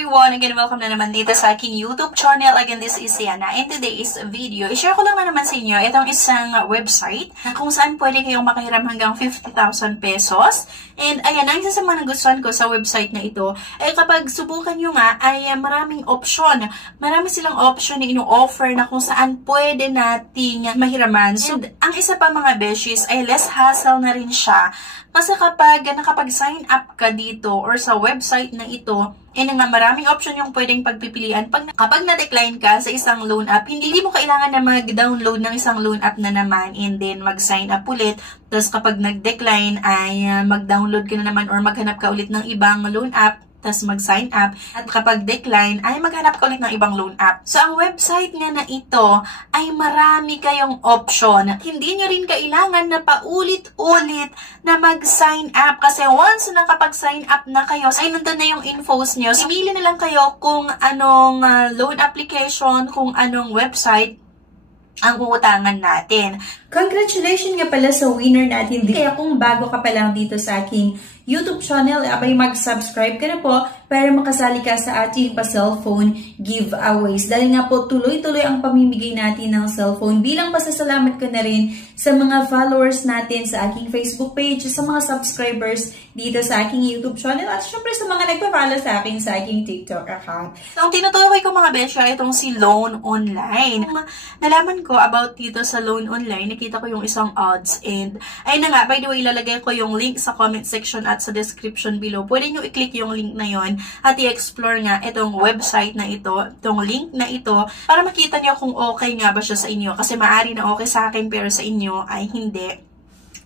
everyone! Again, welcome na naman dito sa aking YouTube channel. Again, this is Yana. In today's video, i-share ko lang na naman sa inyo itong isang website na kung saan pwede kayong makahiram hanggang 50,000 pesos. And ayan, ang isa sa mga nagustuhan ko sa website na ito, ay kapag subukan nyo nga, ay maraming option. Marami silang option na ino-offer na kung saan pwede nating mahiraman. So, ang isa pa mga beshies ay less hassle na rin siya. Kasi kapag nakapag-sign up ka dito or sa website na ito, nga maraming option yung pwedeng pagpipilian. Kapag na-decline ka sa isang loan app, hindi mo kailangan na mag-download ng isang loan app na naman and then mag-sign up ulit. Tapos kapag nag-decline ay mag-download ka na naman or maghanap ka ulit ng ibang loan app. Tapos mag-sign up. At kapag decline, ay maghanap ka ulit ng ibang loan app. So, ang website nga na ito ay marami kayong option. Hindi nyo rin kailangan na paulit-ulit na mag-sign up. Kasi once nakapag-sign up na kayo, ay nandun na yung infos nyo. Pili na lang kayo kung anong loan application, kung anong website ang uutangan natin. Congratulations nga pala sa winner natin. Kaya kung bago ka pa lang dito sa aking YouTube channel, abay mag-subscribe ka na po para makasali ka sa ating pa-cellphone giveaways. Dahil nga po tuloy-tuloy ang pamimigay natin ng cellphone. Bilang pasasalamat ko na rin sa mga followers natin sa aking Facebook page, sa mga subscribers dito sa aking YouTube channel, at syempre sa mga nagpa-follow sa akin sa aking TikTok account. So, ang tinutukoy ko mga besya, itong si Loan Online. Nalaman ko about dito sa Loan Online, nakita ko yung isang odds, and ayun na nga, by the way, ilalagay ko yung link sa comment section at sa description below. Pwede nyo i-click yung link na yon at i-explore nga itong website na ito, itong link na ito, para makita nyo kung okay nga ba siya sa inyo. Kasi maaari na okay sa akin pero sa inyo ay hindi.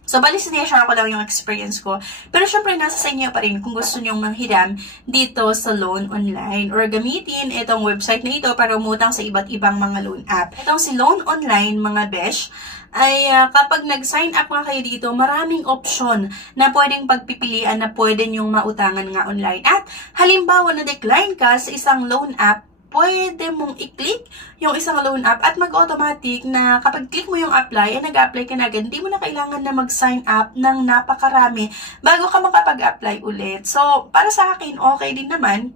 So, bali sineshare ko lang yung experience ko. Pero syempre, nasa sa inyo pa rin kung gusto nyong manghiram dito sa Loan Online or gamitin itong website na ito para umutang sa iba't ibang mga loan app. Itong si Loan Online, mga besh, ay kapag nag-sign up nga kayo dito, maraming option na pwedeng pagpipilian na pwede nyong mautangan nga online. At halimbawa na-decline ka sa isang loan app, pwede mong i-click yung isang loan app at mag-automatic na kapag click mo yung apply, nag-apply ka na agad. Hindi mo na kailangan na mag-sign up ng napakarami bago ka makapag-apply ulit. So, para sa akin, okay din naman.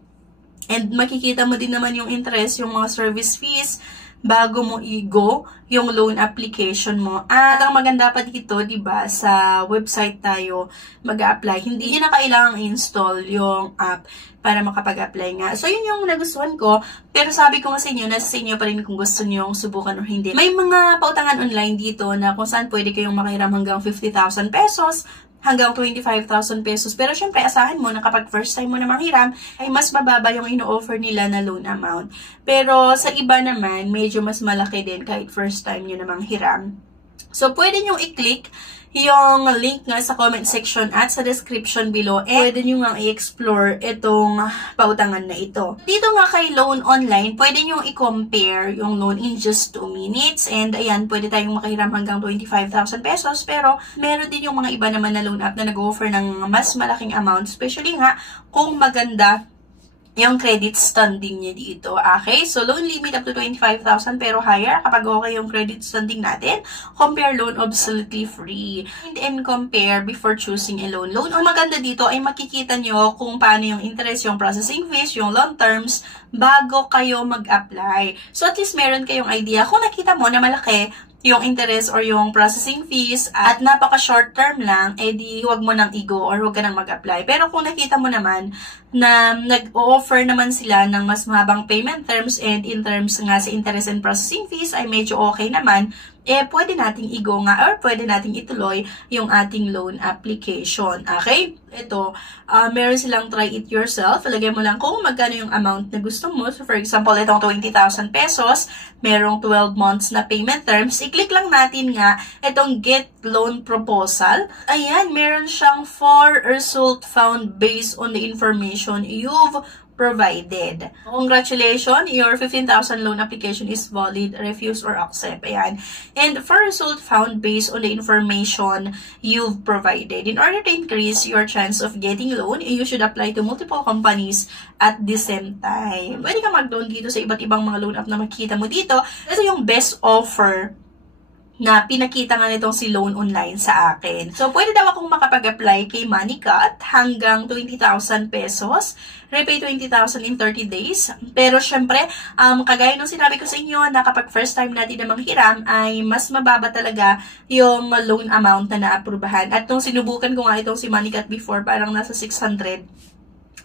And makikita mo din naman yung interest, yung mga service fees, bago mo i-go yung loan application mo. At ang maganda pa dito, diba, sa website tayo mag-apply. Hindi na kailangang install yung app para makapag-apply nga. So, yun yung nagustuhan ko. Pero sabi ko nga sa inyo, nasa sa inyo pa rin kung gusto nyo subukan o hindi. May mga pautangan online dito na kung saan pwede kayong makiram hanggang 50,000 pesos, hanggang 25,000 pesos. Pero syempre, asahan mo na kapag first time mo na manghiram, ay mas mababa yung ino-offer nila na loan amount. Pero sa iba naman, medyo mas malaki din kahit first time nyo na manghiram. So, pwede nyo i-click yung link nga sa comment section at sa description below. Pwede nyo nga i-explore itong pautangan na ito. Dito nga kay Loan Online, pwede nyo i-compare yung loan in just 2 minutes. And ayan, pwede tayong makahiram hanggang 25,000 pesos. Pero meron din yung mga iba naman na loan app na nag-offer ng mas malaking amount. Especially nga kung maganda yung credit standing niya dito. Okay? So, loan limit up to 25,000 pero higher kapag okay yung credit standing natin. Compare loan absolutely free. And compare before choosing a loan. Loan, ang maganda dito ay makikita nyo kung paano yung interest, yung processing fees, yung loan terms bago kayo mag-apply. So, at least meron kayong idea. Kung nakita mo na malaki yung interest or yung processing fees at napaka-short term lang, edi huwag mo nang i-go or huwag ka nang mag-apply. Pero kung nakita mo naman na nag-offer naman sila ng mas mahabang payment terms and in terms nga sa interest and processing fees ay medyo okay naman, pwede nating i-go nga or pwede nating ituloy yung ating loan application. Okay? Ito, meron silang try it yourself. Ilagay mo lang kung magkano yung amount na gusto mo. So, for example, itong 20,000 pesos, merong 12 months na payment terms. I-click lang natin nga itong get loan proposal. Ayan, meron siyang 4 result found based on the information you've provided. Congratulations, your 15,000 loan application is valid, refuse, or accept. Ayan. And for result found based on the information you've provided. In order to increase your chance of getting loan, you should apply to multiple companies at the same time. Pwede ka mag-loan dito sa iba't ibang mga loan app na makikita mo dito. Ito yung best offer na pinakita nga nitong si Loan Online sa akin. So, pwede daw akong makapag-apply kay MoneyCut hanggang 20,000 pesos. Repay 20,000 in 30 days. Pero, syempre, kagaya nung sinabi ko sa inyo na kapag first time natin na manghiram ay mas mababa talaga yung loan amount na naaprubahan. At nung sinubukan ko nga itong si MoneyCut before, parang nasa 600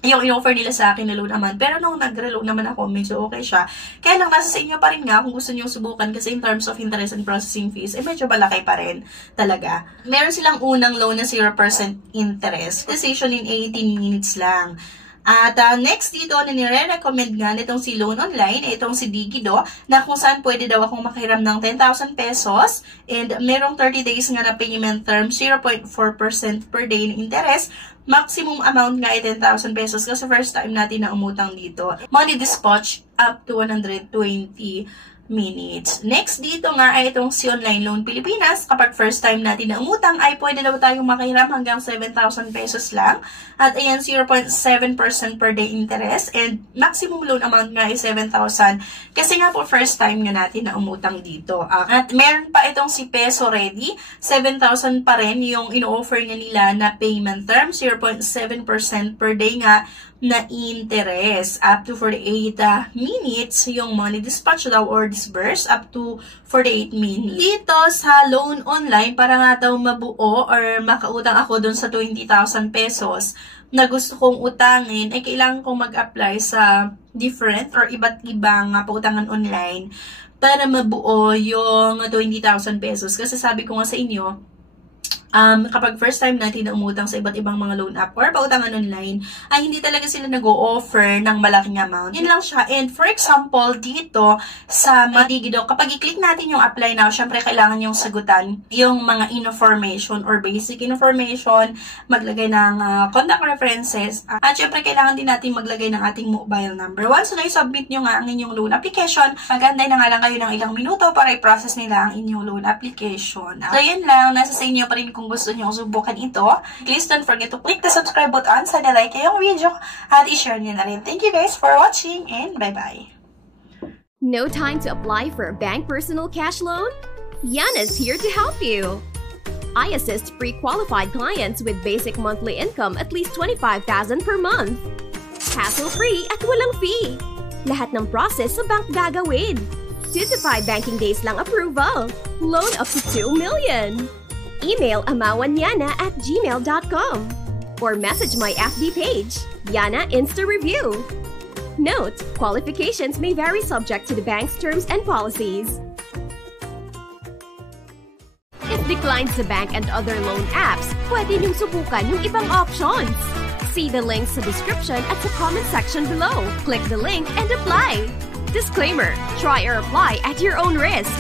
yung in-offer nila sa akin na loan naman. Pero nung nag-reloan naman ako, medyo okay siya. Kaya lang, nasa sa inyo pa rin nga kung gusto nyo subukan kasi in terms of interest and processing fees, medyo malaki pa rin talaga. Meron silang unang loan na 0% interest. Decision in 18 minutes lang. At next dito na nire-recommend nga nitong si Loan Online, itong si Digido, na kung saan pwede daw akong makiram ng 10,000 pesos and merong 30 days nga na payment term, 0.4% per day na interest. Maximum amount nga ay 10,000 pesos kasi first time natin na umutang dito. Money dispatch up to 120 minutes. Next dito nga ay itong si Online Loan Pilipinas. Kapag first time natin na umutang ay pwede daw tayong makahiram hanggang 7,000 pesos lang. At ayan 0.7% per day interest and maximum loan amount nga ay 7,000 kasi nga po first time nga natin na umutang dito. At meron pa itong si Peso Ready. 7,000 pa rin yung in-offer nga nila na payment term. 0.7% per day nga na interest. Up to 48 minutes yung money dispatch daw or disburse up to 48 minutes. Dito sa Loan Online, para nga daw mabuo or makautang ako dun sa 20,000 pesos na gusto kong utangin, ay kailangan kong mag-apply sa different or iba't ibang pautangan online para mabuo yung 20,000 pesos. Kasi sabi ko nga sa inyo, kapag first time natin na umutang sa iba't ibang mga loan app or pautangan online, ay hindi talaga sila nag-o-offer ng malaking amount. Yun lang siya. And for example, dito sa Digido, kapag i-click natin yung apply now, syempre kailangan yung sagutan yung mga information or basic information, maglagay ng contact references, at syempre kailangan din natin maglagay ng ating mobile number. Once na i-submit nyo nga ang inyong loan application, magantay na nga lang kayo ng ilang minuto para i-process nila ang inyong loan application. So yun lang, nasa sa inyo pa rin kung gusto nyo subukan ito. Please don't forget to click the subscribe button. Sana like yung video at i-share nyo na rin. Thank you guys for watching and bye-bye. No time to apply for a bank personal cash loan? Yana's here to help you. I assist pre-qualified clients with basic monthly income at least 25,000 per month. Hassle-free at walang fee. Lahat ng process sa bank gagawin. 2 to 5 banking days lang approval. Loan up to 2 million. Email amawanyana@gmail.com or message my FB page, Yana Insta Review. Note, qualifications may vary subject to the bank's terms and policies. If declined sa bank and other loan apps, pwede niyong subukan yung ibang options. See the links sa description at sa comment section below. Click the link and apply. Disclaimer, try or apply at your own risk.